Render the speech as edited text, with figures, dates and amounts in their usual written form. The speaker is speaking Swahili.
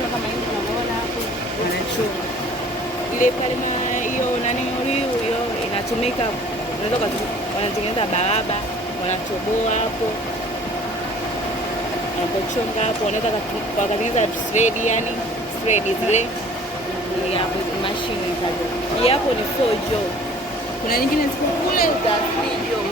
matunda kama hivi tunaona hapo wanachoma. Ile kalima hiyo nani hiyo inatumika, unaweza wanatengeneza baraba, wanatoboa hapo. Wanapochonga hapo wanaweza wakatengeneza thread, yani thread zile hapo mashine kaza. Hapo ni 4 jaw. Kuna nyingine ziko kule za 3 jaw.